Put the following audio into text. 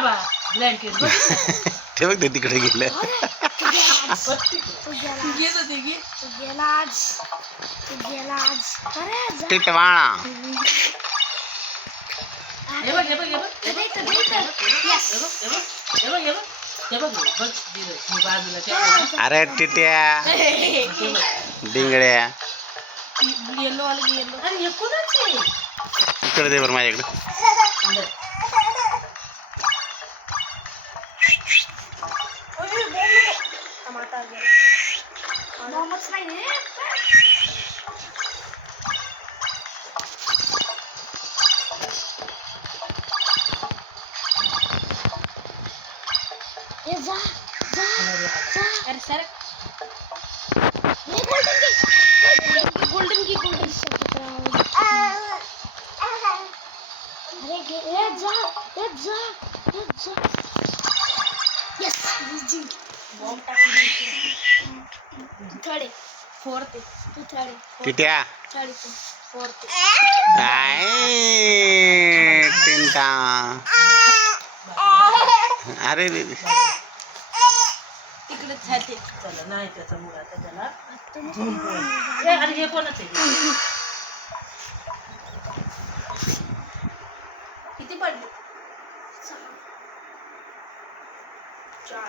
बाबा ब्लँकेट ते बघ ते तिकडे गेलं. टिटवाळा. अरे टिट्या डिंगड्या इकडे दे बरं माझ्याकडे. गोल्डन की टिट्या टिंटा. अरे तिकडे छाती चला नाही त्याचा मुळा त्याला. अरे हे कोणाचं आहे?